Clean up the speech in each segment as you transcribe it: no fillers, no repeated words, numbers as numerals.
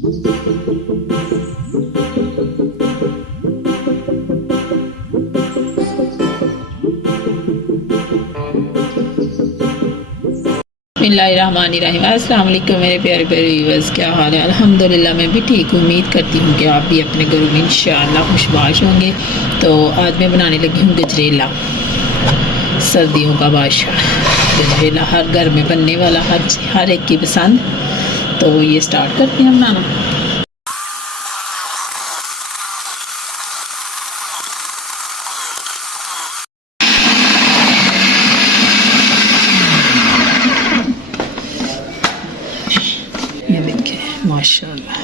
बिस्मिल्लाहिर्रहमानिर्रहीम। अस्सलाम वालेकुम मेरे प्यारे प्यारे व्यूअर्स, क्या हाल है? अल्हम्दुलिल्लाह मैं भी ठीक हूँ। उम्मीद करती हूँ कि आप भी अपने घरों में इंशाअल्लाह खुशबाश होंगे। तो आज मैं बनाने लगी हूँ गजरेला, सर्दियों का बादशाह गजरेला, हर घर में बनने वाला, हर एक की पसंद। तो ये स्टार्ट करते हैं बनाना। ये देखिए माशाल्लाह,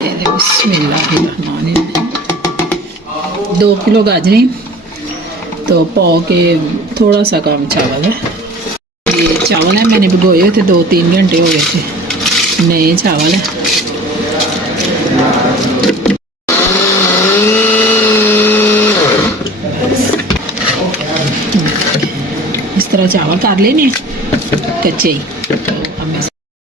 बिस्मिल्लाहिर्रहमानिर्रहीम। 2 किलो गाजरें, तो पाव के थोड़ा सा कम चावल है। ये चावल है मैंने भिगोए थे, 2-3 घंटे हो गए थे, नए चावल है। इस तरह चावल कर लेने कच्चे ही।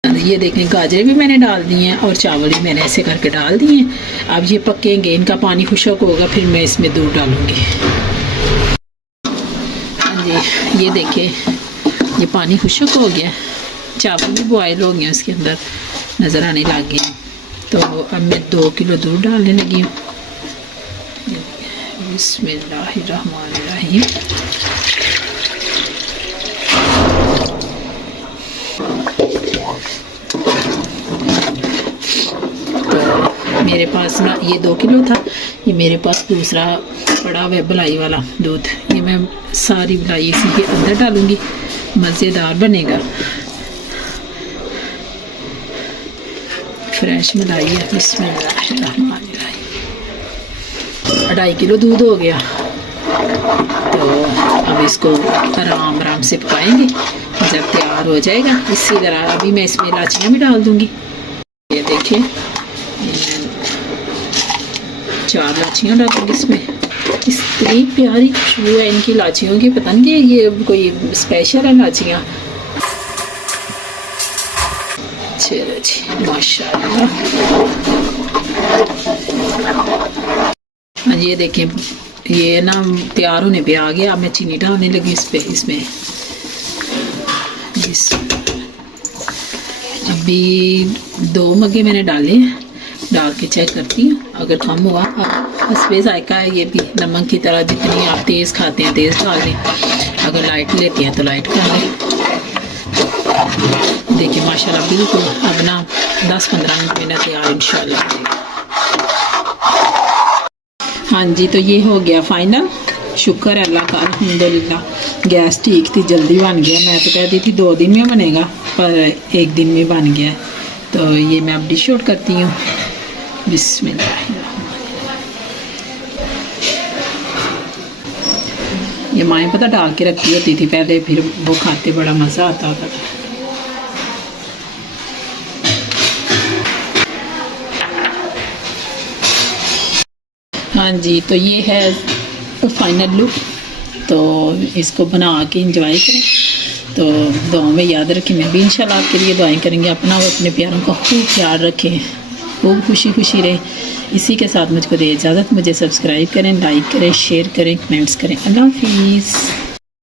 अब ये देखें, गाजरें भी मैंने डाल दी हैं और चावल भी मैंने ऐसे करके डाल दिए हैं। अब ये पकेंगे, इनका पानी खुश्क होगा, फिर मैं इसमें दूध डालूंगी। हाँ जी, ये देखिए ये पानी खुश्क हो गया, चावल भी बॉयल हो गया, उसके अंदर नज़र आने लग गए। तो अब मैं 2 किलो दूध डालने लगी हूँ। बिस्मिल्लाहिर्रहमानिर्रहीम। मेरे पास ना ये 2 किलो था, ये मेरे पास दूसरा पड़ा हुआ बलाई वाला दूध, ये मैं सारी बलाई इसी के अंदर डालूंगी, मज़ेदार बनेगा। फ्रेश मलाई है। बिस्मिल्लाहिर्रहमानिर्रहीम। 2.5 किलो दूध हो गया। तो अब इसको आराम आराम से पकाएंगे, जब तैयार हो जाएगा। इसी तरह अभी मैं इसमें इलायचियाँ भी डाल दूंगी। ये देखिए 4 इलायचियाँ डालूंगी इसमें। इतनी प्यारी खुशबू है इनकी इलायचियों की, पता नहीं ये कोई स्पेशल है इलायचियाँ। चलो जी माशाल्लाह। ये देखें, ये ना तैयार होने पे आ गया। अब मैं चीनी डालने लगी इसमें। अभी 2 मग्गे मैंने डाले हैं, डाल के चेक करती हूँ। अगर कम हुआ, हस्बे जायका है ये भी, नमक की तरह। जितनी आप तेज़ खाते हैं तेज़ डाल दें, अगर लाइट लेते हैं तो लाइट कर दें। देखिए माशाल्लाह बिल्कुल अब ना 10-15 मिनट में ना तैयार इंशाल्लाह। हाँ जी, तो ये हो गया फाइनल। शुक्र है अल्लाह का, अल्हम्दुलिल्लाह। गैस ठीक थी, जल्दी बन गया। मैं तो कहती थी 2 दिन में बनेगा, पर 1 दिन में बन गया। तो ये मैं अब डिश आउट करती हूँ। बिस्मिल्लाह। ये माएँ पता डाल के रखी होती थी पहले, फिर वो खाते बड़ा मज़ा आता था। हाँ जी, तो ये है फाइनल लुक। तो इसको बना के इंजॉय करें। तो दुआ में याद रखें, मैं भी इंशाल्लाह आपके लिए दुआएं करेंगे। अपना और अपने प्यारों का खूब ख्याल रखें, खूब खुशी खुशी रहे। इसी के साथ मुझको दे इजाज़त। मुझे सब्सक्राइब करें, लाइक करें, शेयर करें, कमेंट्स करें। अल्लाह हाफिज़।